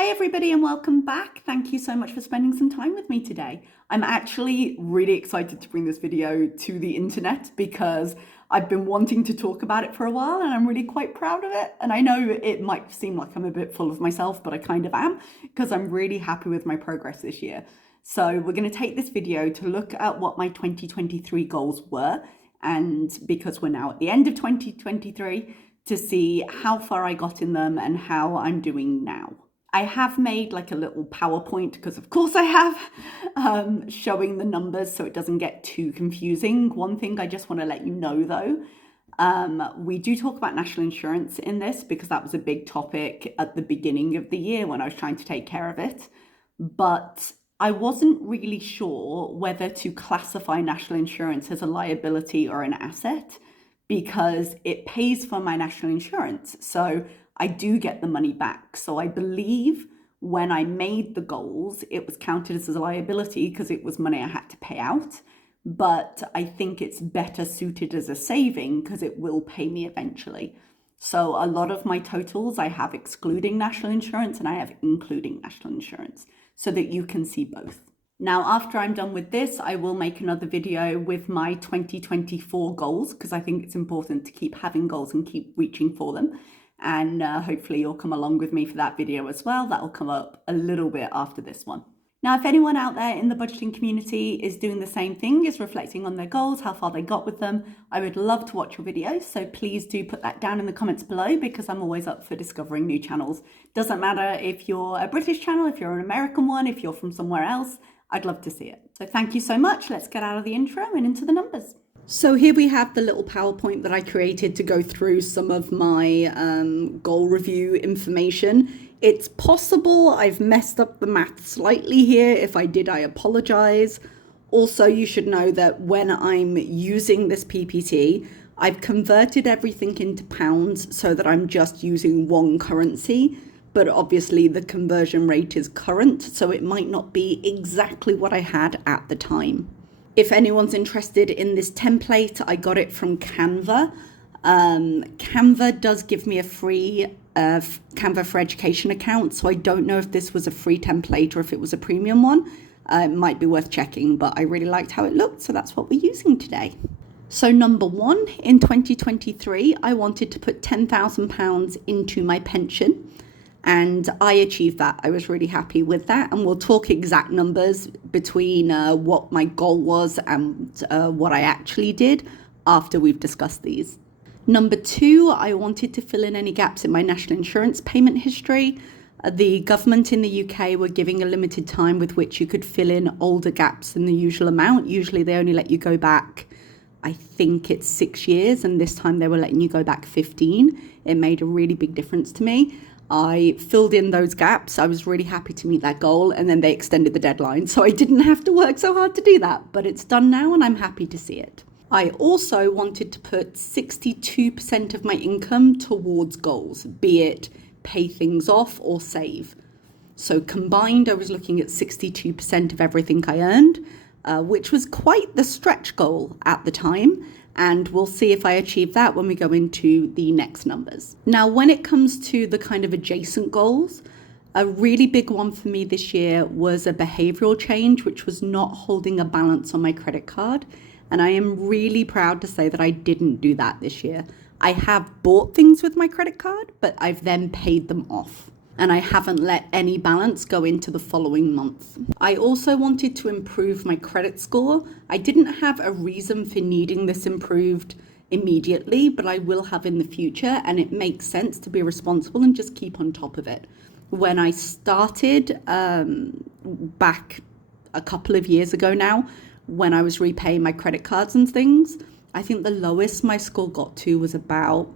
Hi everybody and welcome back. Thank you so much for spending some time with me today. I'm actually really excited to bring this video to the internet because I've been wanting to talk about it for a while and I'm really quite proud of it. And I know it might seem like I'm a bit full of myself, but I kind of am because I'm really happy with my progress this year. So we're going to take this video to look at what my 2023 goals were, and because we're now at the end of 2023, to see how far I got in them and how I'm doing now. I have made like a little PowerPoint, because of course I have, showing the numbers so it doesn't get too confusing. One thing I just want to let you know though, we do talk about national insurance in this because that was a big topic at the beginning of the year when I was trying to take care of it. But I wasn't really sure whether to classify national insurance as a liability or an asset because it pays for my national insurance. So I do get the money back. So I believe when I made the goals, it was counted as a liability because it was money I had to pay out. But I think it's better suited as a saving because it will pay me eventually. So a lot of my totals I have excluding national insurance and I have including national insurance so that you can see both. Now, after I'm done with this, I will make another video with my 2024 goals because I think it's important to keep having goals and keep reaching for them. And hopefully you'll come along with me for that video as well. That'll come up a little bit after this one. Now, if anyone out there in the budgeting community is doing the same thing, is reflecting on their goals, how far they got with them, I would love to watch your videos. So please do put that down in the comments below because I'm always up for discovering new channels. Doesn't matter if you're a British channel, if you're an American one, if you're from somewhere else, I'd love to see it. So thank you so much. Let's get out of the intro and into the numbers. So here we have the little PowerPoint that I created to go through some of my goal review information. It's possible I've messed up the math slightly here. If I did, I apologize. Also, you should know that when I'm using this PPT, I've converted everything into pounds so that I'm just using one currency. But obviously the conversion rate is current, so it might not be exactly what I had at the time. If anyone's interested in this template, I got it from Canva. Canva does give me a free Canva for Education account, so I don't know if this was a free template or if it was a premium one. It might be worth checking, but I really liked how it looked, so that's what we're using today. So number one, in 2023, I wanted to put £10,000 into my pension. And I achieved that. I was really happy with that. And we'll talk exact numbers between what my goal was and what I actually did after we've discussed these. Number two, I wanted to fill in any gaps in my national insurance payment history. The government in the UK were giving a limited time with which you could fill in older gaps than the usual amount. Usually they only let you go back, I think it's 6 years, and this time they were letting you go back 15. It made a really big difference to me. I filled in those gaps. I was really happy to meet that goal, and then they extended the deadline. So I didn't have to work so hard to do that, but it's done now and I'm happy to see it. I also wanted to put 62% of my income towards goals, be it pay things off or save. So combined, I was looking at 62% of everything I earned, which was quite the stretch goal at the time. And we'll see if I achieve that when we go into the next numbers. Now, when it comes to the kind of adjacent goals, a really big one for me this year was a behavioral change, which was not holding a balance on my credit card. And I am really proud to say that I didn't do that this year. I have bought things with my credit card, but I've then paid them off. And I haven't let any balance go into the following month. I also wanted to improve my credit score. I didn't have a reason for needing this improved immediately, but I will have in the future, and it makes sense to be responsible and just keep on top of it. When I started back a couple of years ago now, when I was repaying my credit cards and things, I think the lowest my score got to was about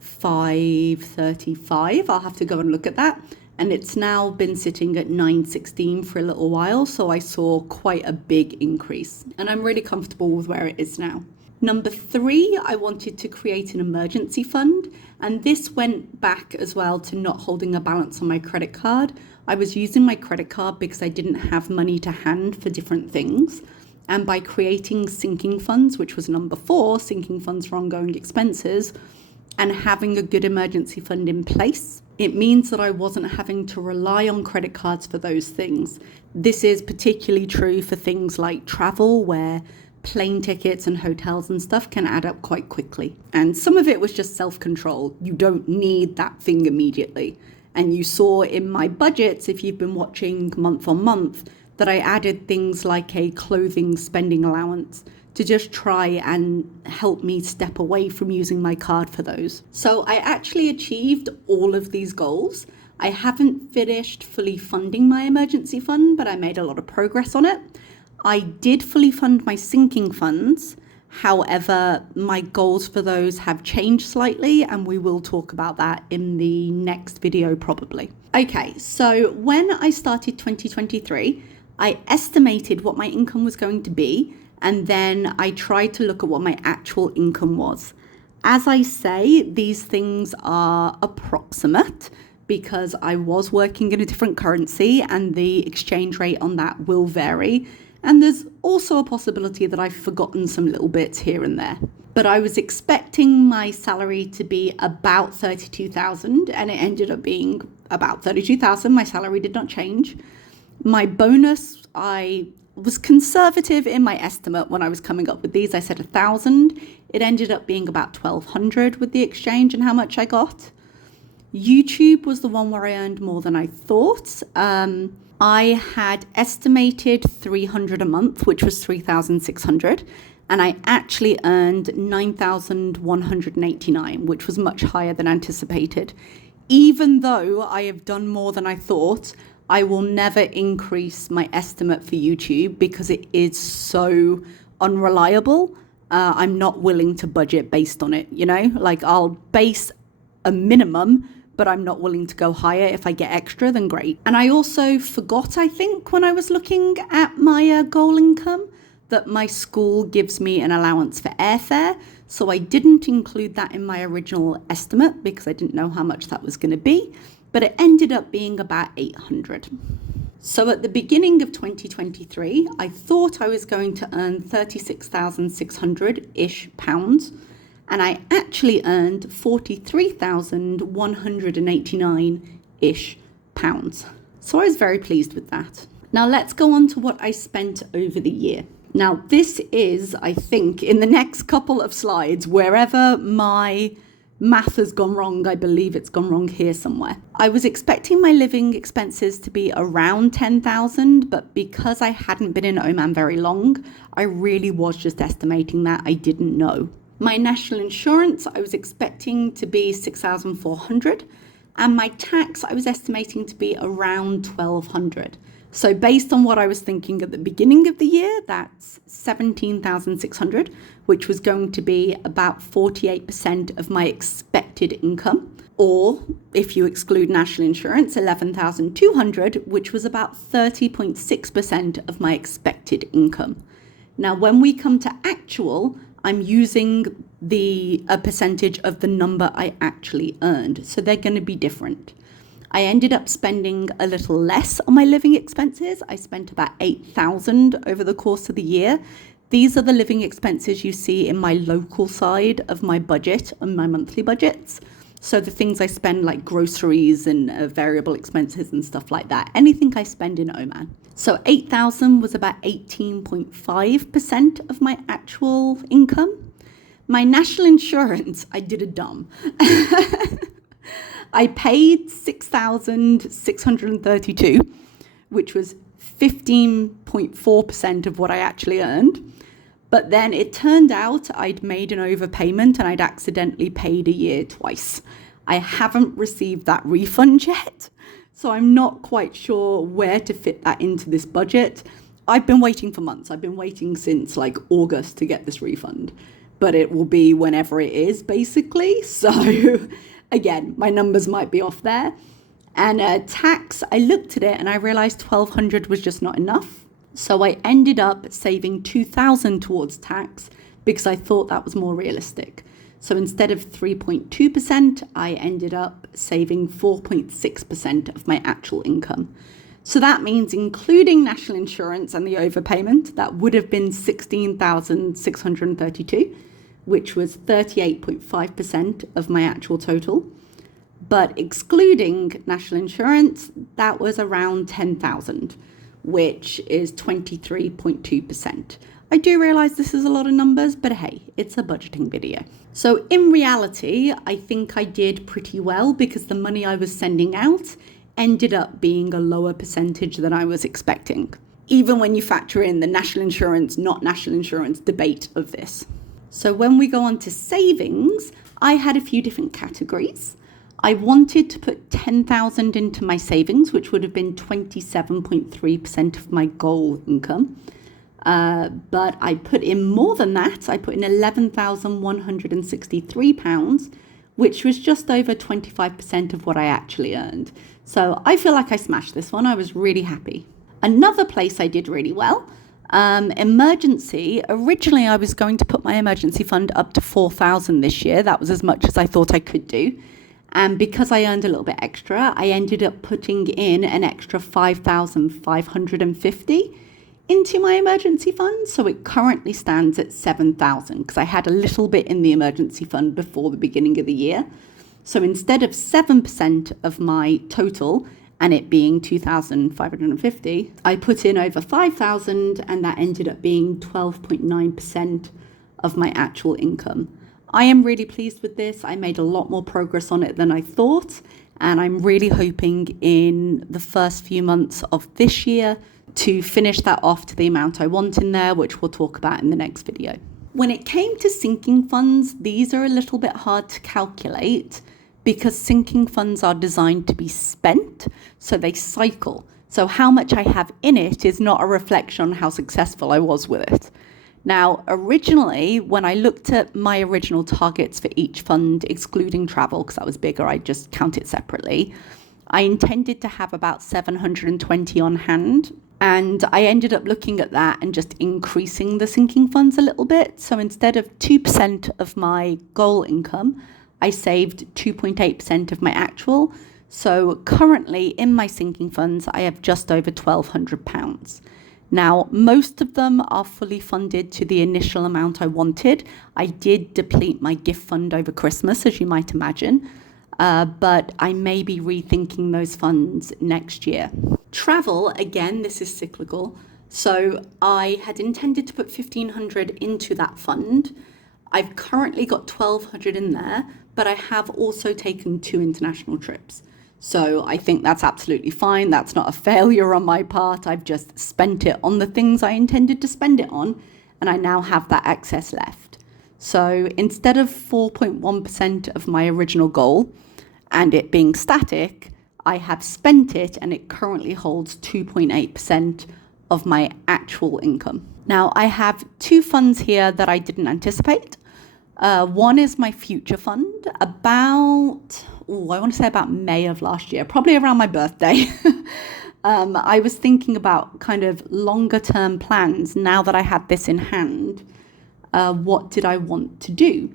535. I'll have to go and look at that. And it's now been sitting at 916 for a little while. So I saw quite a big increase and I'm really comfortable with where it is now. Number three, I wanted to create an emergency fund. And this went back as well to not holding a balance on my credit card. I was using my credit card because I didn't have money to hand for different things. And by creating sinking funds, which was number four, sinking funds for ongoing expenses, and having a good emergency fund in place. It means that I wasn't having to rely on credit cards for those things. This is particularly true for things like travel, where plane tickets and hotels and stuff can add up quite quickly. And some of it was just self-control. You don't need that thing immediately. And you saw in my budgets, if you've been watching month on month, that I added things like a clothing spending allowance to just try and help me step away from using my card for those. So I actually achieved all of these goals. I haven't finished fully funding my emergency fund, but I made a lot of progress on it. I did fully fund my sinking funds. However, my goals for those have changed slightly, and we will talk about that in the next video probably. Okay, so when I started 2023, I estimated what my income was going to be, and then I tried to look at what my actual income was. As I say, these things are approximate because I was working in a different currency and the exchange rate on that will vary. And there's also a possibility that I've forgotten some little bits here and there. But I was expecting my salary to be about 32,000 and it ended up being about 32,000. My salary did not change. My bonus, I was conservative in my estimate when I was coming up with these. I said 1,000. It ended up being about 1,200 with the exchange and how much I got. YouTube was the one where I earned more than I thought. I had estimated 300 a month, which was 3,600. And I actually earned 9,189, which was much higher than anticipated. Even though I have done more than I thought, I will never increase my estimate for YouTube because it is so unreliable. I'm not willing to budget based on it, like I'll base a minimum, but I'm not willing to go higher. If I get extra, then great. And I also forgot, I think, when I was looking at my goal income, that my school gives me an allowance for airfare. So I didn't include that in my original estimate because I didn't know how much that was going to be. But it ended up being about 800. So at the beginning of 2023, I thought I was going to earn 36,600-ish pounds, and I actually earned 43,189-ish pounds. So I was very pleased with that. Now let's go on to what I spent over the year. Now this is, I think, in the next couple of slides, wherever my math has gone wrong, I believe it's gone wrong here somewhere. I was expecting my living expenses to be around 10,000, but because I hadn't been in Oman very long, I really was just estimating that. I didn't know. My national insurance, I was expecting to be 6,400, and my tax, I was estimating to be around 1,200. So based on what I was thinking at the beginning of the year, that's 17,600, which was going to be about 48% of my expected income. Or if you exclude national insurance, 11,200, which was about 30.6% of my expected income. Now, when we come to actual, I'm using a percentage of the number I actually earned. So they're going to be different. I ended up spending a little less on my living expenses. I spent about 8,000 over the course of the year. These are the living expenses you see in my local side of my budget and my monthly budgets. So the things I spend like groceries and variable expenses and stuff like that, anything I spend in Oman. So 8,000 was about 18.5% of my actual income. My national insurance, I did a dumb. I paid 6,632, which was 15.4% of what I actually earned. But then it turned out I'd made an overpayment and I'd accidentally paid a year twice. I haven't received that refund yet, so I'm not quite sure where to fit that into this budget. I've been waiting for months. I've been waiting since like August to get this refund, but it will be whenever it is, basically. So again, my numbers might be off there. And tax, I looked at it and I realized 1,200 was just not enough. So I ended up saving 2,000 towards tax because I thought that was more realistic. So instead of 3.2%, I ended up saving 4.6% of my actual income. So that means including national insurance and the overpayment, that would have been 16,632, which was 38.5% of my actual total. But excluding national insurance, that was around 10,000, which is 23.2%. I do realize this is a lot of numbers, but hey, it's a budgeting video. So in reality, I think I did pretty well because the money I was sending out ended up being a lower percentage than I was expecting, even when you factor in the national insurance, not national insurance debate of this. So when we go on to savings, I had a few different categories. I wanted to put 10,000 into my savings, which would have been 27.3% of my goal income. But I put in more than that. I put in £11,163, which was just over 25% of what I actually earned. So I feel like I smashed this one. I was really happy. Another place I did really well, emergency. Originally, I was going to put my emergency fund up to 4,000 this year. That was as much as I thought I could do. And because I earned a little bit extra, I ended up putting in an extra 5,550 into my emergency fund. So it currently stands at 7,000 because I had a little bit in the emergency fund before the beginning of the year. So instead of 7% of my total and it being 2,550, I put in over 5,000 and that ended up being 12.9% of my actual income. I am really pleased with this. I made a lot more progress on it than I thought, and I'm really hoping in the first few months of this year to finish that off to the amount I want in there, which we'll talk about in the next video. When it came to sinking funds, these are a little bit hard to calculate because sinking funds are designed to be spent, so they cycle. So how much I have in it is not a reflection on how successful I was with it. Now, originally, when I looked at my original targets for each fund, excluding travel, because that was bigger, I just count it separately, I intended to have about 720 on hand. And I ended up looking at that and just increasing the sinking funds a little bit. So instead of 2% of my goal income, I saved 2.8% of my actual. So currently in my sinking funds, I have just over £1,200. Now, most of them are fully funded to the initial amount I wanted. I did deplete my gift fund over Christmas, as you might imagine, but I may be rethinking those funds next year. Travel, again, this is cyclical. So I had intended to put 1,500 into that fund. I've currently got 1,200 in there, but I have also taken 2 international trips. So I think that's absolutely fine. That's not a failure on my part. I've just spent it on the things I intended to spend it on, and I now have that excess left. So instead of 4.1% of my original goal and it being static, I have spent it and it currently holds 2.8% of my actual income. Now I have 2 funds here that I didn't anticipate. One is my future fund. I want to say about May of last year, probably around my birthday. I was thinking about kind of longer term plans now that I had this in hand. What did I want to do?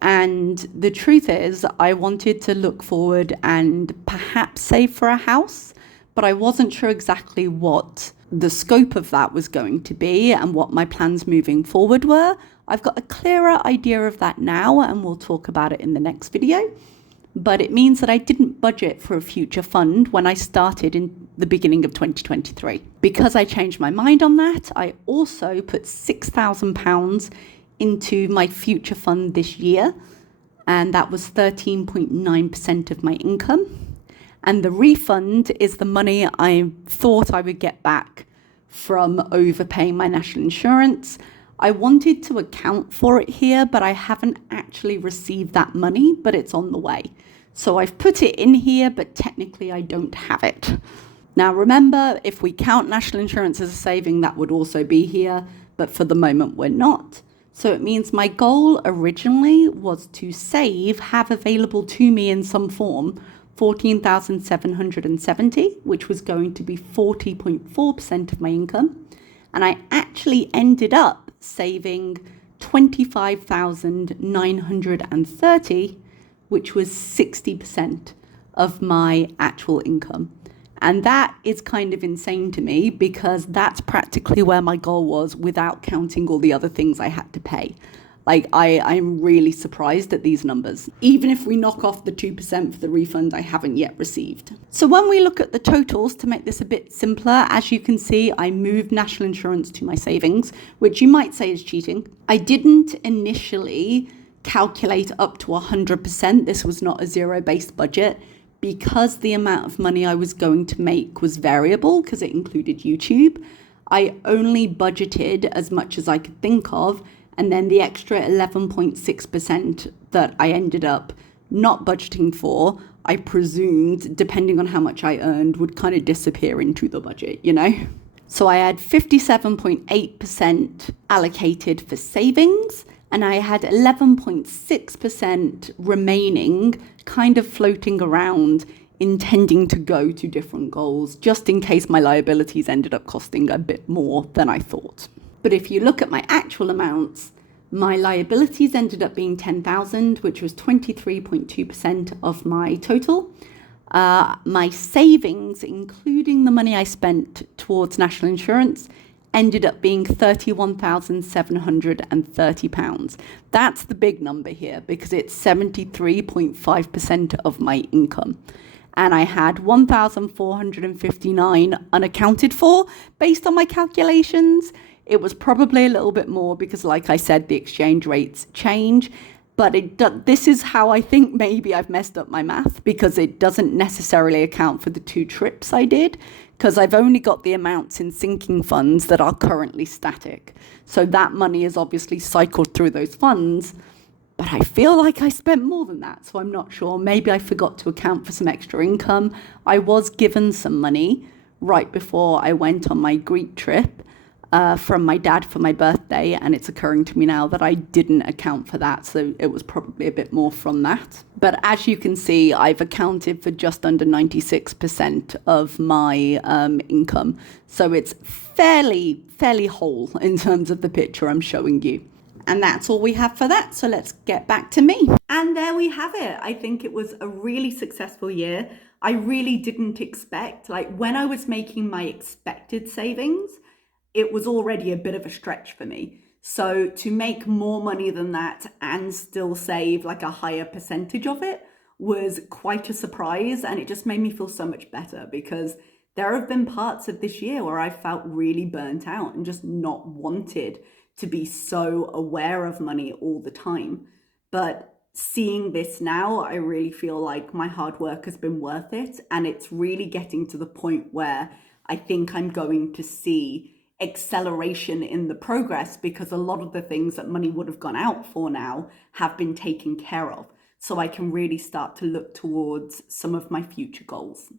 And the truth is, I wanted to look forward and perhaps save for a house, but I wasn't sure exactly what the scope of that was going to be and what my plans moving forward were. I've got a clearer idea of that now, and we'll talk about it in the next video. But it means that I didn't budget for a future fund when I started in the beginning of 2023. Because I changed my mind on that, I also put £6,000 into my future fund this year, and that was 13.9% of my income. And the refund is the money I thought I would get back from overpaying my national insurance. I wanted to account for it here, but I haven't actually received that money, but it's on the way. So I've put it in here, but technically I don't have it. Now remember, if we count national insurance as a saving, that would also be here, but for the moment we're not. So it means my goal originally was to have available to me in some form, 14,770, which was going to be 40.4% of my income. And I actually ended up saving 25,930, which was 60% of my actual income. And that is kind of insane to me because that's practically where my goal was without counting all the other things I had to pay. I'm really surprised at these numbers, even if we knock off the 2% for the refund I haven't yet received. So when we look at the totals, to make this a bit simpler, as you can see, I moved national insurance to my savings, which you might say is cheating. I didn't initially calculate up to 100%. This was not a zero-based budget, because the amount of money I was going to make was variable because it included YouTube. I only budgeted as much as I could think of, and then the extra 11.6% that I ended up not budgeting for, I presumed, depending on how much I earned, would kind of disappear into the budget, you know? So I had 57.8% allocated for savings, and I had 11.6% remaining, kind of floating around, intending to go to different goals, just in case my liabilities ended up costing a bit more than I thought. But if you look at my actual amounts, my liabilities ended up being 10,000, which was 23.2% of my total. My savings, including the money I spent towards national insurance, ended up being £31,730. That's the big number here, because it's 73.5% of my income. And I had 1,459 unaccounted for based on my calculations. It was probably a little bit more because, like I said, the exchange rates change. But this is how I think maybe I've messed up my math, because it doesn't necessarily account for the 2 trips I did, because I've only got the amounts in sinking funds that are currently static. So that money is obviously cycled through those funds, but I feel like I spent more than that, so I'm not sure. Maybe I forgot to account for some extra income. I was given some money right before I went on my Greek trip from my dad for my birthday, and it's occurring to me now that I didn't account for that, so it was probably a bit more from that. But as you can see, I've accounted for just under 96% of my income, so it's fairly whole in terms of the picture I'm showing you. And that's all we have for that, so let's get back to me. And there we have it. I think it was a really successful year. I really didn't expect, when I was making my expected savings, it was already a bit of a stretch for me. So to make more money than that and still save a higher percentage of it was quite a surprise. And it just made me feel so much better, because there have been parts of this year where I felt really burnt out and just not wanted to be so aware of money all the time. But seeing this now, I really feel like my hard work has been worth it. And it's really getting to the point where I think I'm going to see acceleration in the progress, because a lot of the things that money would have gone out for now have been taken care of. So I can really start to look towards some of my future goals.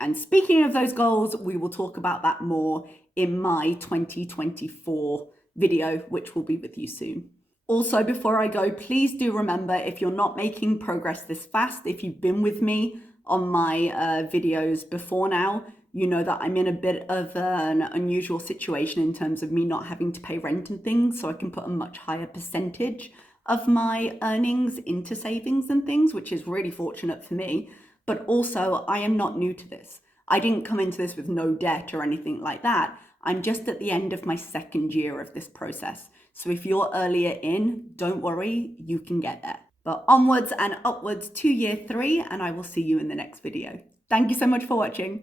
And speaking of those goals, we will talk about that more in my 2024 video, which will be with you soon. Also, before I go, please do remember, if you're not making progress this fast, if you've been with me on my videos before now, you know that I'm in a bit of an unusual situation in terms of me not having to pay rent and things, so I can put a much higher percentage of my earnings into savings and things, which is really fortunate for me. But also, I am not new to this. I didn't come into this with no debt or anything like that. I'm just at the end of my 2nd year of this process. So if you're earlier in, don't worry, you can get there. But onwards and upwards to year 3, and I will see you in the next video. Thank you so much for watching.